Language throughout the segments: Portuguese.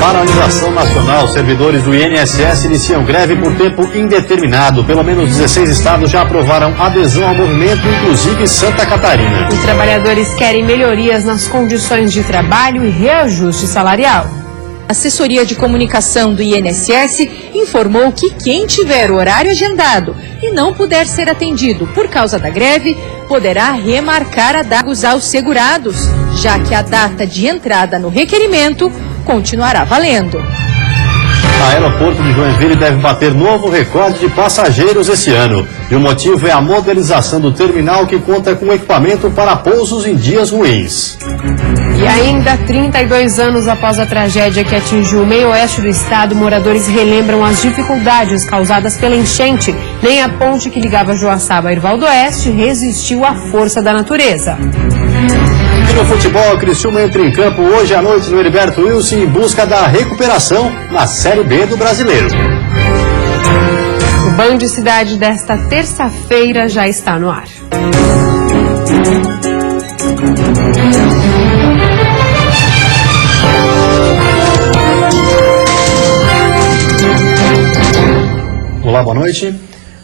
Paralisação nacional. Servidores do INSS iniciam greve por tempo indeterminado. Pelo menos 16 estados já aprovaram adesão ao movimento, inclusive Santa Catarina. Os trabalhadores querem melhorias nas condições de trabalho e reajuste salarial. A assessoria de comunicação do INSS informou que quem tiver horário agendado e não puder ser atendido por causa da greve, poderá remarcar a dados aos segurados, já que a data de entrada no requerimento continuará valendo. O aeroporto de Joinville deve bater novo recorde de passageiros esse ano. E o motivo é a modernização do terminal, que conta com equipamento para pousos em dias ruins. E ainda 32 anos após a tragédia que atingiu o meio-oeste do estado, moradores relembram as dificuldades causadas pela enchente. Nem a ponte que ligava Joaçaba a Irval do Oeste resistiu à força da natureza. E no futebol, Criciúma entra em campo hoje à noite no Heriberto Wilson em busca da recuperação na Série B do Brasileiro. O Band Cidade desta terça-feira já está no ar. Olá, boa noite.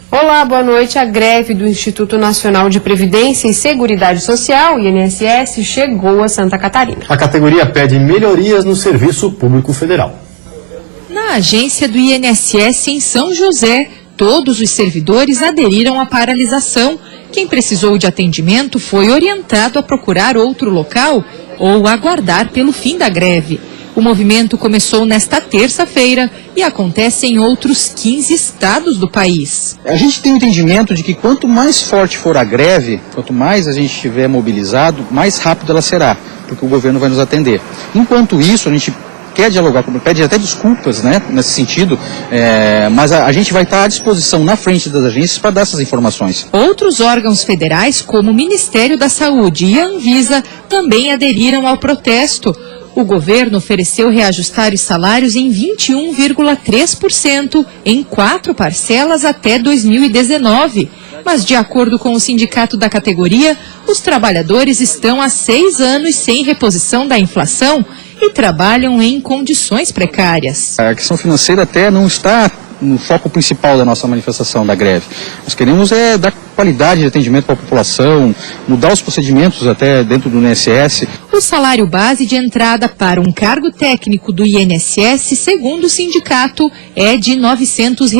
Olá, boa noite. A greve do Instituto Nacional de Previdência e Seguridade Social, INSS, chegou a Santa Catarina. A categoria pede melhorias no Serviço Público Federal. Na agência do INSS em São José, todos os servidores aderiram à paralisação. Quem precisou de atendimento foi orientado a procurar outro local ou aguardar pelo fim da greve. O movimento começou nesta terça-feira e acontece em outros 15 estados do país. A gente tem o entendimento de que quanto mais forte for a greve, quanto mais a gente estiver mobilizado, mais rápido ela será, porque o governo vai nos atender. Enquanto isso, a gente quer dialogar, pede até desculpas, né, nesse sentido, mas a gente vai estar à disposição na frente das agências para dar essas informações. Outros órgãos federais, como o Ministério da Saúde e a Anvisa, também aderiram ao protesto. O governo ofereceu reajustar os salários em 21,3% em 4 parcelas até 2019. Mas, de acordo com o sindicato da categoria, os trabalhadores estão há 6 anos sem reposição da inflação e trabalham em condições precárias. A questão financeira até não está no foco principal da nossa manifestação da greve. Nós queremos dar qualidade de atendimento para a população, mudar os procedimentos até dentro do INSS. O salário base de entrada para um cargo técnico do INSS, segundo o sindicato, é de R$ 900.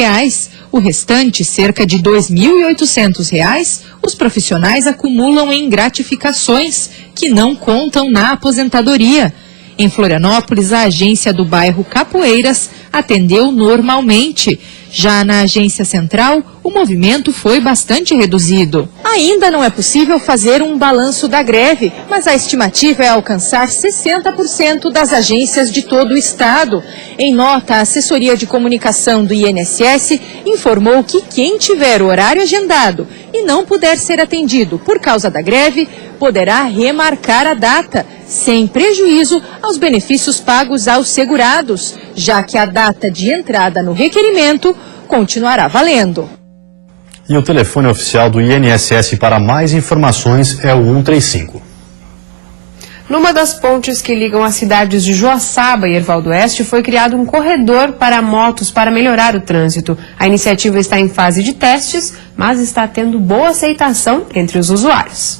O restante, cerca de R$ 2.800, os profissionais acumulam em gratificações que não contam na aposentadoria. Em Florianópolis, a agência do bairro Capoeiras atendeu normalmente. Já na agência central, o movimento foi bastante reduzido. Ainda não é possível fazer um balanço da greve, mas a estimativa é alcançar 60% das agências de todo o estado. Em nota, a assessoria de comunicação do INSS informou que quem tiver horário agendado e não puder ser atendido por causa da greve, poderá remarcar a data, sem prejuízo aos benefícios pagos aos segurados, já que a data de entrada no requerimento continuará valendo. E o telefone oficial do INSS para mais informações é o 135. Numa das pontes que ligam as cidades de Joaçaba e Irval do Oeste, foi criado um corredor para motos para melhorar o trânsito. A iniciativa está em fase de testes, mas está tendo boa aceitação entre os usuários.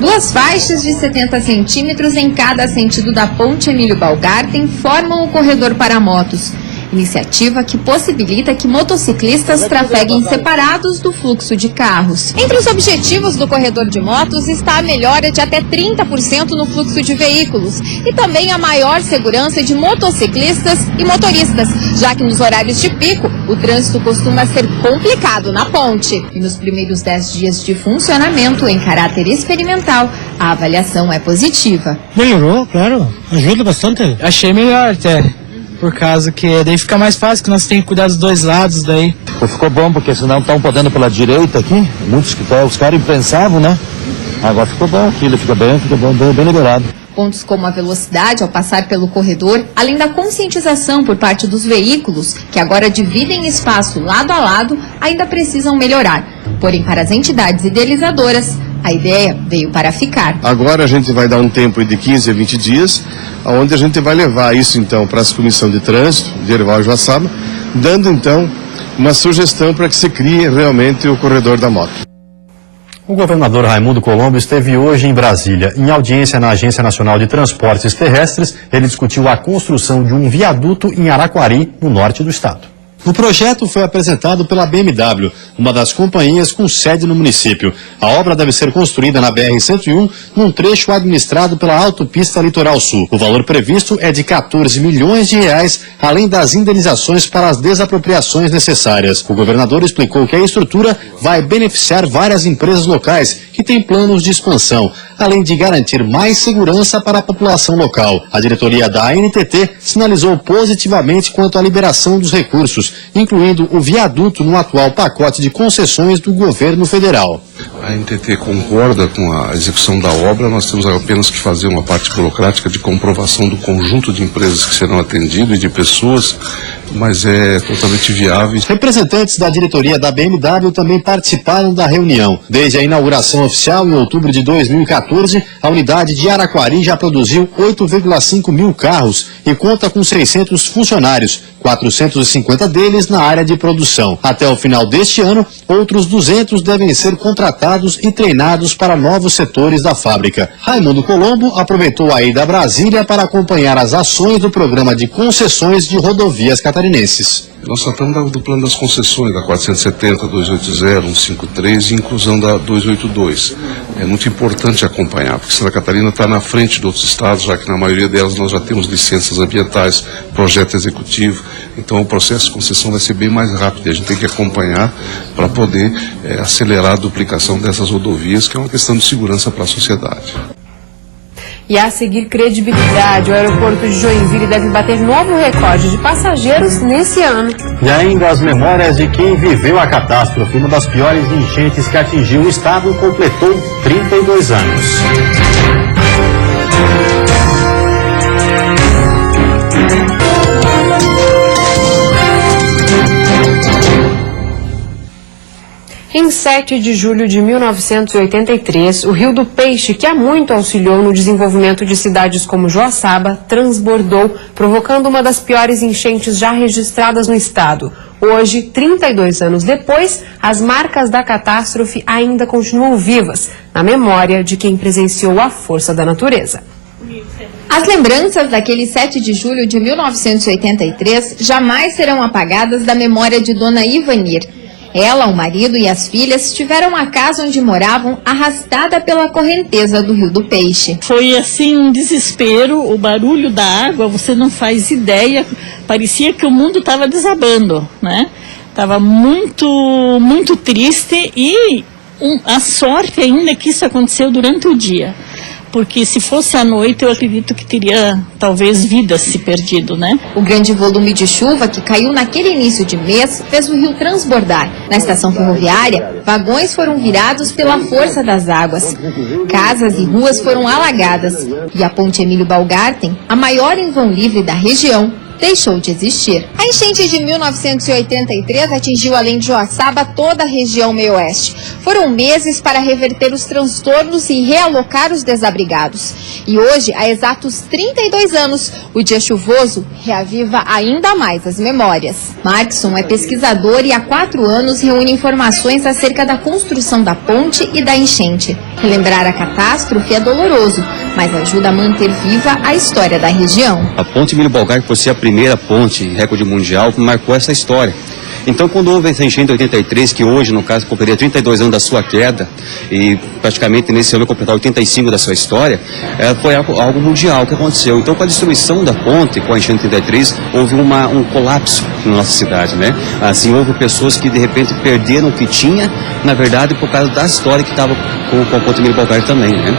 2 faixas de 70 centímetros em cada sentido da ponte Emílio Balgarten formam o corredor para motos. Iniciativa que possibilita que motociclistas trafeguem separados do fluxo de carros. Entre os objetivos do corredor de motos está a melhora de até 30% no fluxo de veículos e também a maior segurança de motociclistas e motoristas, já que nos horários de pico o trânsito costuma ser complicado na ponte. E nos primeiros 10 dias de funcionamento em caráter experimental, a avaliação é positiva. Melhorou, claro, ajuda bastante. Achei melhor até. Por causa que daí fica mais fácil, que nós temos que cuidar dos dois lados daí. Ficou bom, porque senão estão podendo pela direita aqui, muitos que os caras impensavam, né? Agora ficou bom aquilo, fica bem liberado. Pontos como a velocidade ao passar pelo corredor, além da conscientização por parte dos veículos, que agora dividem espaço lado a lado, ainda precisam melhorar. Porém, para as entidades idealizadoras, a A ideia veio para ficar. Agora a gente vai dar um tempo de 15 a 20 dias, onde a gente vai levar isso então para a Comissão de Trânsito de Erval e Joaçaba, dando então uma sugestão para que se crie realmente o corredor da moto. O governador Raimundo Colombo esteve hoje em Brasília. Em audiência na Agência Nacional de Transportes Terrestres, ele discutiu a construção de um viaduto em Araquari, no norte do estado. O projeto foi apresentado pela BMW, uma das companhias com sede no município. A obra deve ser construída na BR-101, num trecho administrado pela Autopista Litoral Sul. O valor previsto é de 14 milhões de reais, além das indenizações para as desapropriações necessárias. O governador explicou que a estrutura vai beneficiar várias empresas locais que têm planos de expansão, além de garantir mais segurança para a população local. A diretoria da ANTT sinalizou positivamente quanto à liberação dos recursos, incluindo o viaduto no atual pacote de concessões do governo federal. A ANTT concorda com a execução da obra, nós temos apenas que fazer uma parte burocrática de comprovação do conjunto de empresas que serão atendidas e de pessoas, mas é totalmente viável. Representantes da diretoria da BMW também participaram da reunião. Desde a inauguração oficial em outubro de 2014, a unidade de Araquari já produziu 8,5 mil carros e conta com 600 funcionários, 450 deles na área de produção. Até o final deste ano, outros 200 devem ser contratados e treinados para novos setores da fábrica. Raimundo Colombo aproveitou a ida a Brasília para acompanhar as ações do programa de concessões de rodovias catarinenses. Nós tratamos do plano das concessões, da 470, 280, 153 e inclusão da 282. É muito importante acompanhar, porque Santa Catarina está na frente de outros estados, já que na maioria delas nós já temos licenças ambientais, projeto executivo, então o processo de concessão vai ser bem mais rápido e a gente tem que acompanhar para poder acelerar a duplicação dessas rodovias, que é uma questão de segurança para a sociedade. E a seguir credibilidade, o aeroporto de Joinville deve bater novo recorde de passageiros nesse ano. E ainda as memórias de quem viveu a catástrofe. Uma das piores enchentes que atingiu o estado completou 32 anos. Em 7 de julho de 1983, o Rio do Peixe, que há muito auxiliou no desenvolvimento de cidades como Joaçaba, transbordou, provocando uma das piores enchentes já registradas no estado. Hoje, 32 anos depois, as marcas da catástrofe ainda continuam vivas, na memória de quem presenciou a força da natureza. As lembranças daquele 7 de julho de 1983 jamais serão apagadas da memória de Dona Ivanir. Ela, o marido e as filhas tiveram a casa onde moravam arrastada pela correnteza do Rio do Peixe. Foi assim um desespero, o barulho da água, você não faz ideia, parecia que o mundo estava desabando, né? Estava muito triste e a sorte ainda que isso aconteceu durante o dia. Porque se fosse à noite, eu acredito que teria, talvez, vidas se perdido, né? O grande volume de chuva que caiu naquele início de mês fez o rio transbordar. Na estação ferroviária, vagões foram virados pela força das águas. Casas e ruas foram alagadas. E a ponte Emílio Balgarten, a maior em vão livre da região, deixou de existir. A enchente de 1983 atingiu, além de Joaçaba, toda a região meio-oeste. Foram meses para reverter os transtornos e realocar os desabrigados. E hoje, há exatos 32 anos, o dia chuvoso reaviva ainda mais as memórias. Markson é pesquisador e há 4 anos reúne informações acerca da construção da ponte e da enchente. Relembrar a catástrofe é doloroso, mas ajuda a manter viva a história da região. A ponte Emílio Balgarten, por ser a primeira ponte recorde mundial, marcou essa história. Então, quando houve essa enchente em 83, que hoje, no caso, completaria 32 anos da sua queda, e praticamente nesse ano completar 85 da sua história, foi algo mundial que aconteceu. Então, com a destruição da ponte, com a enchente de 83, houve um colapso na nossa cidade, né? Assim, houve pessoas que, de repente, perderam o que tinha, na verdade, por causa da história que estava com a ponte Emílio Balgarten também, né?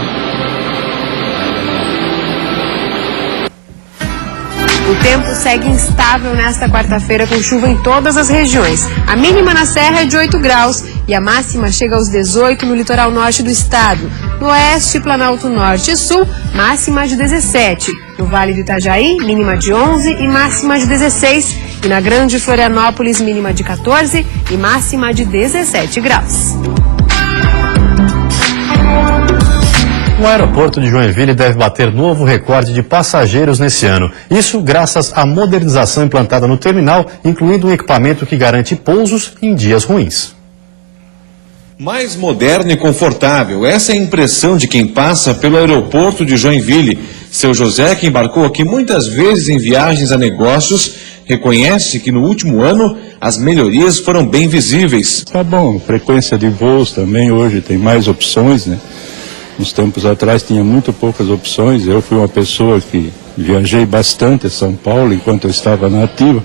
O tempo segue instável nesta quarta-feira com chuva em todas as regiões. A mínima na Serra é de 8 graus e a máxima chega aos 18 no litoral norte do estado. No oeste, Planalto Norte e Sul, máxima de 17. No Vale do Itajaí, mínima de 11 e máxima de 16. E na Grande Florianópolis, mínima de 14 e máxima de 17 graus. O aeroporto de Joinville deve bater novo recorde de passageiros nesse ano. Isso graças à modernização implantada no terminal, incluindo um equipamento que garante pousos em dias ruins. Mais moderno e confortável, essa é a impressão de quem passa pelo aeroporto de Joinville. Seu José, que embarcou aqui muitas vezes em viagens a negócios, reconhece que no último ano as melhorias foram bem visíveis. Tá bom, frequência de voos também hoje tem mais opções, né? Uns tempos atrás tinha muito poucas opções. Eu fui uma pessoa que viajei bastante a São Paulo enquanto eu estava na ativa.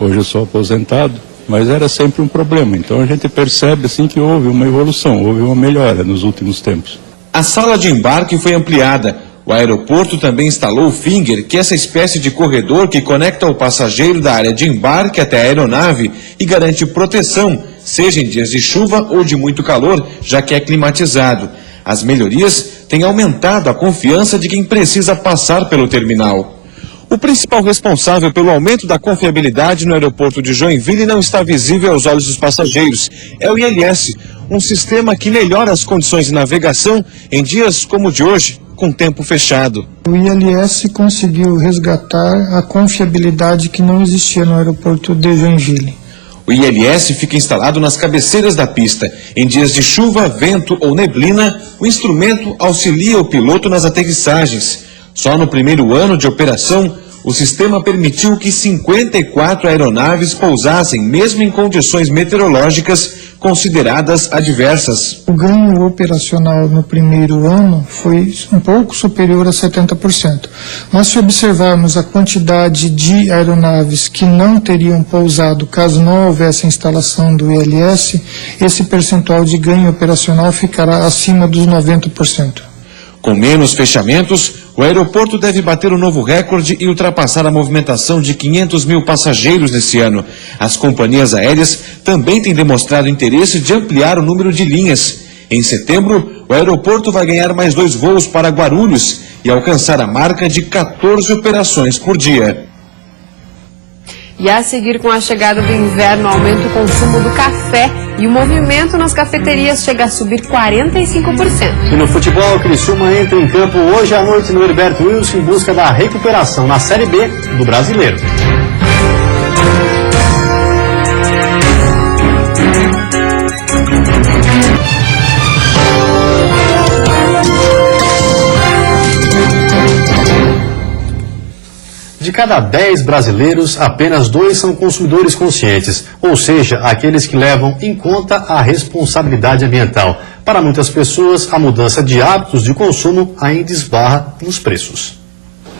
Hoje eu sou aposentado. Mas era sempre um problema, então a gente percebe assim que houve uma evolução, houve uma melhora nos últimos tempos. A sala de embarque foi ampliada. O aeroporto também instalou o Finger, que é essa espécie de corredor que conecta o passageiro da área de embarque até a aeronave e garante proteção, seja em dias de chuva ou de muito calor, já que é climatizado. As melhorias têm aumentado a confiança de quem precisa passar pelo terminal. O principal responsável pelo aumento da confiabilidade no aeroporto de Joinville não está visível aos olhos dos passageiros. É o ILS, um sistema que melhora as condições de navegação em dias como o de hoje, com tempo fechado. O ILS conseguiu resgatar a confiabilidade que não existia no aeroporto de Joinville. O ILS fica instalado nas cabeceiras da pista. Em dias de chuva, vento ou neblina, o instrumento auxilia o piloto nas aterrissagens. Só no primeiro ano de operação, o sistema permitiu que 54 aeronaves pousassem, mesmo em condições meteorológicas consideradas adversas. O ganho operacional no primeiro ano foi um pouco superior a 70%. Mas se observarmos a quantidade de aeronaves que não teriam pousado caso não houvesse a instalação do ILS, esse percentual de ganho operacional ficará acima dos 90%. Com menos fechamentos, o aeroporto deve bater um novo recorde e ultrapassar a movimentação de 500 mil passageiros nesse ano. As companhias aéreas também têm demonstrado interesse de ampliar o número de linhas. Em setembro, o aeroporto vai ganhar mais 2 voos para Guarulhos e alcançar a marca de 14 operações por dia. E a seguir, com a chegada do inverno, aumenta o consumo do café e o movimento nas cafeterias chega a subir 45%. E no futebol, o Criciúma entra em campo hoje à noite no Heriberto Wilson em busca da recuperação na Série B do Brasileiro. De cada 10 brasileiros, apenas 2 são consumidores conscientes, ou seja, aqueles que levam em conta a responsabilidade ambiental. Para muitas pessoas, a mudança de hábitos de consumo ainda esbarra nos preços.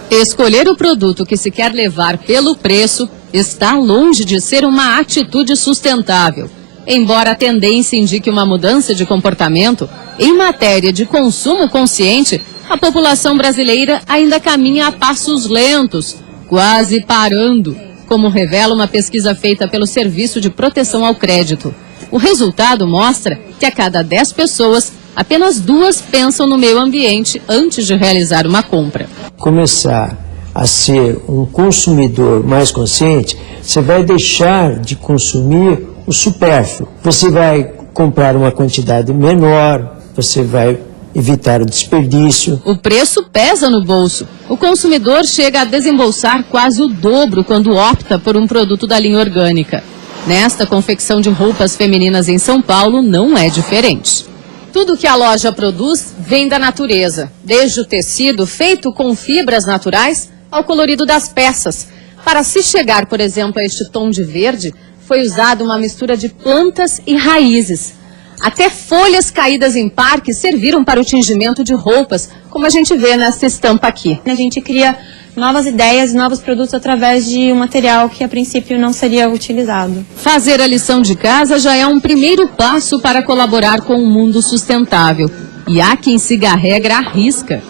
Escolher o produto que se quer levar pelo preço está longe de ser uma atitude sustentável. Embora a tendência indique uma mudança de comportamento, em matéria de consumo consciente, a população brasileira ainda caminha a passos lentos, quase parando, como revela uma pesquisa feita pelo Serviço de Proteção ao Crédito. O resultado mostra que a cada 10 pessoas, apenas 2 pensam no meio ambiente antes de realizar uma compra. Começar a ser um consumidor mais consciente, você vai deixar de consumir o supérfluo. Você vai comprar uma quantidade menor, você vai evitar o desperdício. O preço pesa no bolso. O consumidor chega a desembolsar quase o dobro quando opta por um produto da linha orgânica. Nesta confecção de roupas femininas em São Paulo não é diferente. Tudo que a loja produz vem da natureza, desde o tecido feito com fibras naturais ao colorido das peças. Para se chegar, por exemplo, a este tom de verde, foi usada uma mistura de plantas e raízes. Até folhas caídas em parques serviram para o tingimento de roupas, como a gente vê nessa estampa aqui. A gente cria novas ideias e novos produtos através de um material que a princípio não seria utilizado. Fazer a lição de casa já é um primeiro passo para colaborar com um mundo sustentável. E há quem siga a regra à risca.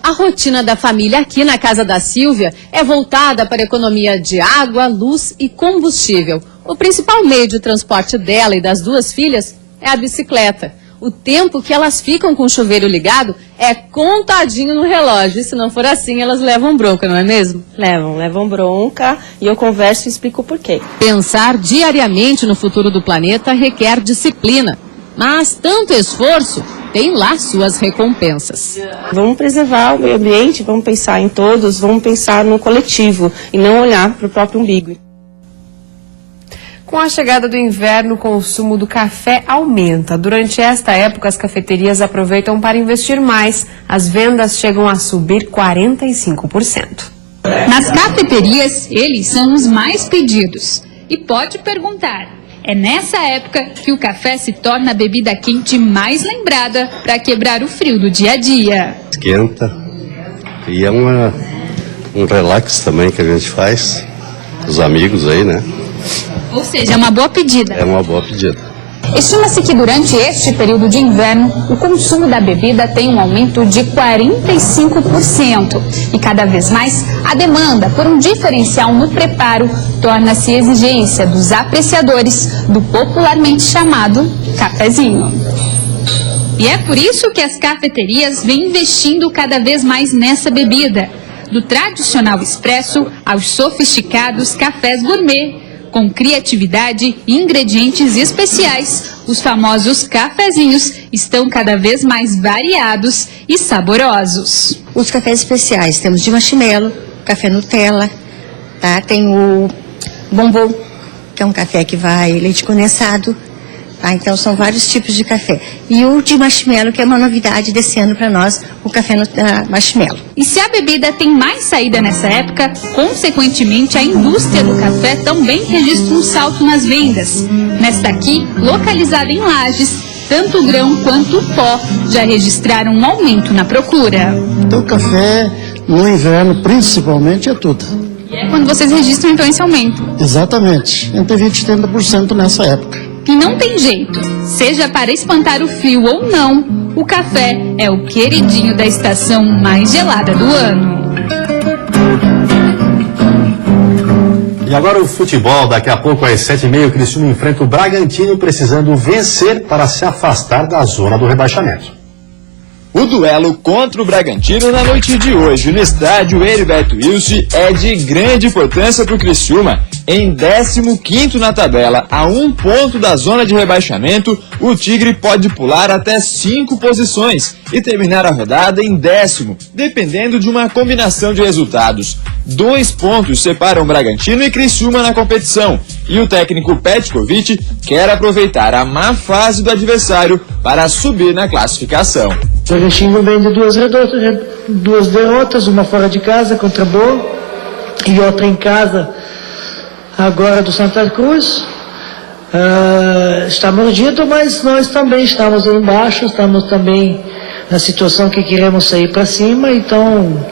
A rotina da família aqui na casa da Silvia é voltada para a economia de água, luz e combustível. O principal meio de transporte dela e das 2 filhas é a bicicleta. O tempo que elas ficam com o chuveiro ligado é contadinho no relógio. E se não for assim, elas levam bronca, não é mesmo? Levam bronca e eu converso e explico o porquê. Pensar diariamente no futuro do planeta requer disciplina. Mas tanto esforço tem lá suas recompensas. Vamos preservar o meio ambiente, vamos pensar em todos, vamos pensar no coletivo e não olhar para o próprio umbigo. Com a chegada do inverno, o consumo do café aumenta. Durante esta época, as cafeterias aproveitam para investir mais. As vendas chegam a subir 45%. Nas cafeterias, eles são os mais pedidos. E pode perguntar, é nessa época que o café se torna a bebida quente mais lembrada para quebrar o frio do dia a dia. Esquenta e é um relax também que a gente faz, os amigos aí, né? Ou seja, é uma boa pedida. É uma boa pedida. Estima-se que durante este período de inverno, o consumo da bebida tem um aumento de 45%. E cada vez mais, a demanda por um diferencial no preparo torna-se exigência dos apreciadores do popularmente chamado cafezinho. E é por isso que as cafeterias vêm investindo cada vez mais nessa bebida. Do tradicional expresso aos sofisticados cafés gourmet, com criatividade e ingredientes especiais, os famosos cafezinhos estão cada vez mais variados e saborosos. Os cafés especiais, temos de marshmallow, café Nutella, tá? Tem o bombom, que é um café que vai leite condensado, tá? Então são vários tipos de café. E o de marshmallow, que é uma novidade desse ano para nós, o café marshmallow. E se a bebida tem mais saída nessa época, consequentemente a indústria do café também registra um salto nas vendas. Nesta aqui, localizada em Lages, tanto o grão quanto o pó já registraram um aumento na procura. Então o café no inverno principalmente é tudo. E é quando vocês registram então esse aumento? Exatamente, entre 20% e 30% nessa época. E não tem jeito, seja para espantar o frio ou não, o café é o queridinho da estação mais gelada do ano. E agora o futebol, daqui a pouco às 7h30 o Criciúma enfrenta o Bragantino precisando vencer para se afastar da zona do rebaixamento. O duelo contra o Bragantino na noite de hoje no estádio Heriberto Wilson é de grande importância para o Criciúma. Em 15º na tabela, a 1 ponto da zona de rebaixamento, o Tigre pode pular até 5 posições e terminar a rodada em 10º, dependendo de uma combinação de resultados. 2 pontos separam Bragantino e Criciúma na competição, e o técnico Petkovic quer aproveitar a má fase do adversário para subir na classificação. O Bragantino vem de duas derrotas, uma fora de casa contra Boa e outra em casa agora do Santa Cruz. Está mordido, mas nós também estamos aí embaixo, estamos também na situação que queremos sair para cima, então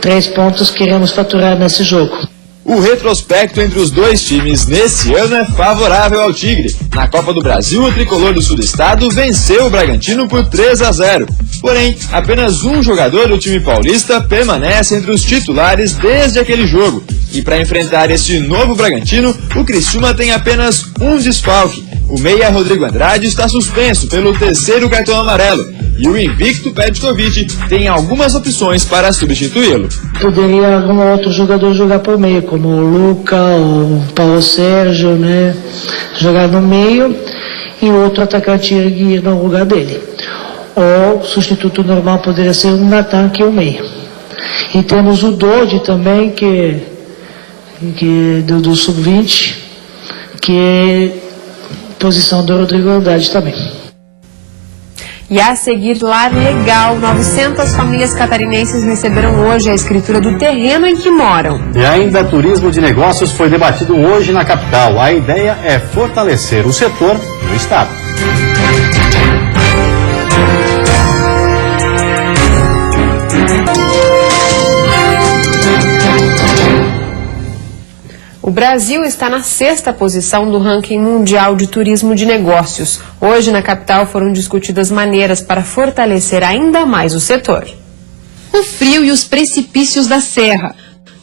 3 pontos queremos faturar nesse jogo. O retrospecto entre os dois times nesse ano é favorável ao Tigre. Na Copa do Brasil, o tricolor do sul do estado venceu o Bragantino por 3-0. Porém, apenas um jogador do time paulista permanece entre os titulares desde aquele jogo. E para enfrentar este novo Bragantino, o Criciúma tem apenas um desfalque. O meia Rodrigo Andrade está suspenso pelo 3º cartão amarelo. E o invicto Petkovic tem algumas opções para substituí-lo. Poderia algum outro jogador jogar por meio, como o Luca, o Paulo Sérgio, né? Jogar no meio e o outro atacante ir no lugar dele. Ou o substituto normal poderia ser um Natan, que é o meio. E temos o Dodi também, que do sub-20, que é posição do Rodrigo Andrade também. E a seguir, Lar Legal, 900 famílias catarinenses receberam hoje a escritura do terreno em que moram. E ainda turismo de negócios foi debatido hoje na capital. A ideia é fortalecer o setor no estado. O Brasil está na 6ª posição do ranking mundial de turismo de negócios. Hoje, na capital, foram discutidas maneiras para fortalecer ainda mais o setor. O frio e os precipícios da serra.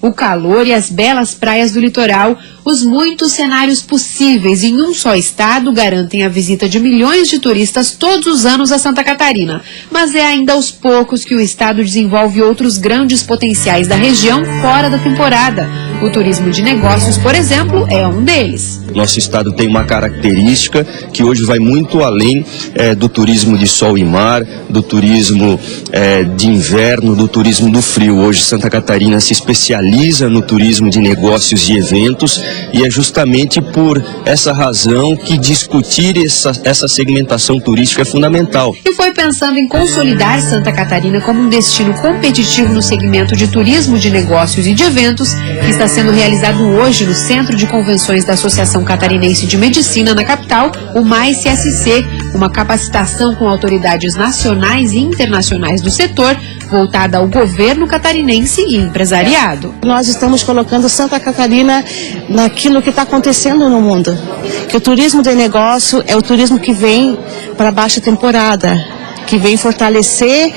O O calor e as belas praias do litoral, os muitos cenários possíveis em um só estado garantem a visita de milhões de turistas todos os anos a Santa Catarina. Mas é ainda aos poucos que o estado desenvolve outros grandes potenciais da região fora da temporada. O turismo de negócios, por exemplo, é um deles. Nosso estado tem uma característica que hoje vai muito além do turismo de sol e mar, do turismo de inverno, do turismo do frio. Hoje Santa Catarina se especializa no turismo de negócios e eventos e é justamente por essa razão que discutir essa segmentação turística é fundamental. E foi pensando em consolidar Santa Catarina como um destino competitivo no segmento de turismo de negócios e de eventos que está sendo realizado hoje no Centro de Convenções da Associação Catarinense de Medicina na capital, o MAICSC, uma capacitação com autoridades nacionais e internacionais do setor, voltada ao governo catarinense e empresariado. Nós estamos colocando Santa Catarina naquilo que está acontecendo no mundo, que o turismo de negócio é o turismo que vem para baixa temporada, que vem fortalecer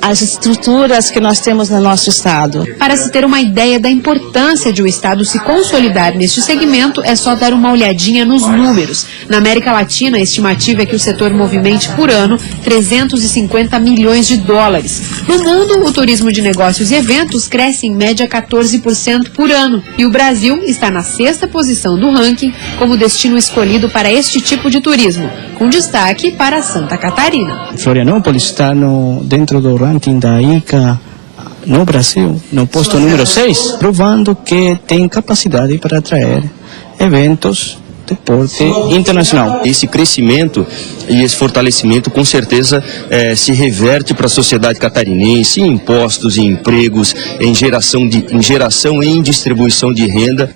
as estruturas que nós temos no nosso estado. Para se ter uma ideia da importância de o estado se consolidar neste segmento, é só dar uma olhadinha nos números. Na América Latina, a estimativa é que o setor movimente por ano 350 milhões de dólares. No mundo, o turismo de negócios e eventos cresce em média 14% por ano. E o Brasil está na 6ª posição do ranking como destino escolhido para este tipo de turismo, com destaque para Santa Catarina. Florianópolis está dentro do ranking da ICA no Brasil, no posto número 6, provando que tem capacidade para atrair eventos de porte internacional. Esse crescimento e esse fortalecimento com certeza se reverte para a sociedade catarinense em impostos, em empregos, em geração e em distribuição de renda.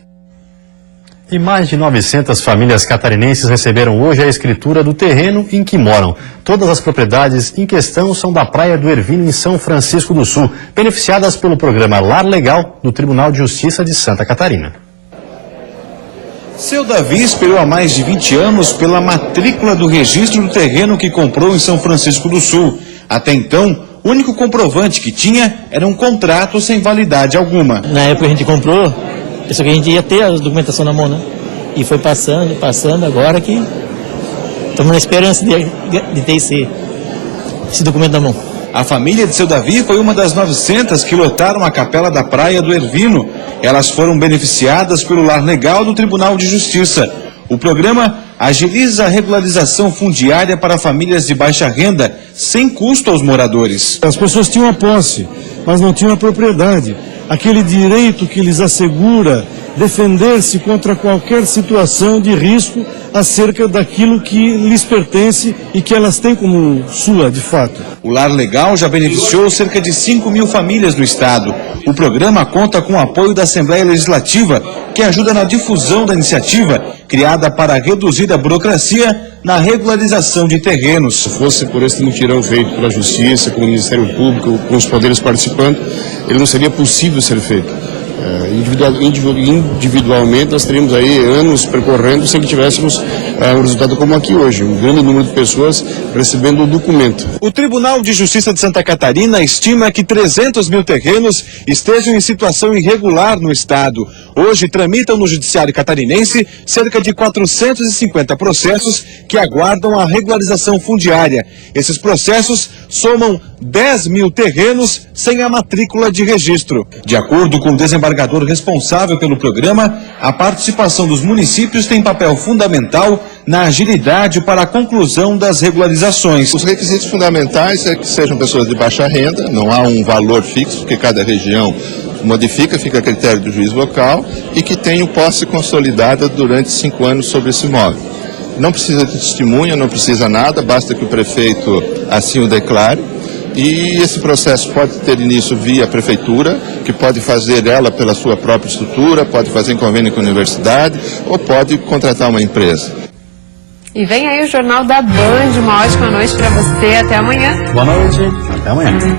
E mais de 900 famílias catarinenses receberam hoje a escritura do terreno em que moram. Todas as propriedades em questão são da Praia do Ervino, em São Francisco do Sul, beneficiadas pelo programa Lar Legal do Tribunal de Justiça de Santa Catarina. Seu Davi esperou há mais de 20 anos pela matrícula do registro do terreno que comprou em São Francisco do Sul. Até então, o único comprovante que tinha era um contrato sem validade alguma. Na época que a gente comprou, pensou que a gente ia ter a documentação na mão, né? E foi passando, agora que estamos na esperança de ter esse documento na mão. A família de seu Davi foi uma das 900 que lotaram a capela da Praia do Ervino. Elas foram beneficiadas pelo Lar Legal do Tribunal de Justiça. O programa agiliza a regularização fundiária para famílias de baixa renda, sem custo aos moradores. As pessoas tinham a posse, mas não tinham a propriedade. Aquele direito que lhes assegura defender-se contra qualquer situação de risco acerca daquilo que lhes pertence e que elas têm como sua, de fato. O Lar Legal já beneficiou cerca de 5.000 famílias no estado. O programa conta com o apoio da Assembleia Legislativa, que ajuda na difusão da iniciativa, criada para reduzir a burocracia na regularização de terrenos. Se fosse por esse mutirão feito pela Justiça, com o Ministério Público, com os poderes participando, ele não seria possível ser feito. Individualmente nós teríamos aí anos percorrendo sem que tivéssemos um resultado como aqui hoje, um grande número de pessoas recebendo o documento. O Tribunal de Justiça de Santa Catarina estima que 300 mil terrenos estejam em situação irregular no estado. Hoje tramitam no Judiciário Catarinense cerca de 450 processos que aguardam a regularização fundiária. Esses processos somam 10 mil terrenos sem a matrícula de registro. De acordo com o desembargador responsável pelo programa, a participação dos municípios tem papel fundamental na agilidade para a conclusão das regularizações. Os requisitos fundamentais é que sejam pessoas de baixa renda, não há um valor fixo, porque cada região modifica, fica a critério do juiz local, e que tenham posse consolidada durante 5 anos sobre esse imóvel. Não precisa de testemunha, não precisa nada, basta que o prefeito assim o declare. E esse processo pode ter início via prefeitura, que pode fazer ela pela sua própria estrutura, pode fazer em convênio com a universidade ou pode contratar uma empresa. E vem aí o Jornal da Band. Uma ótima noite para você. Até amanhã. Boa noite. Até amanhã.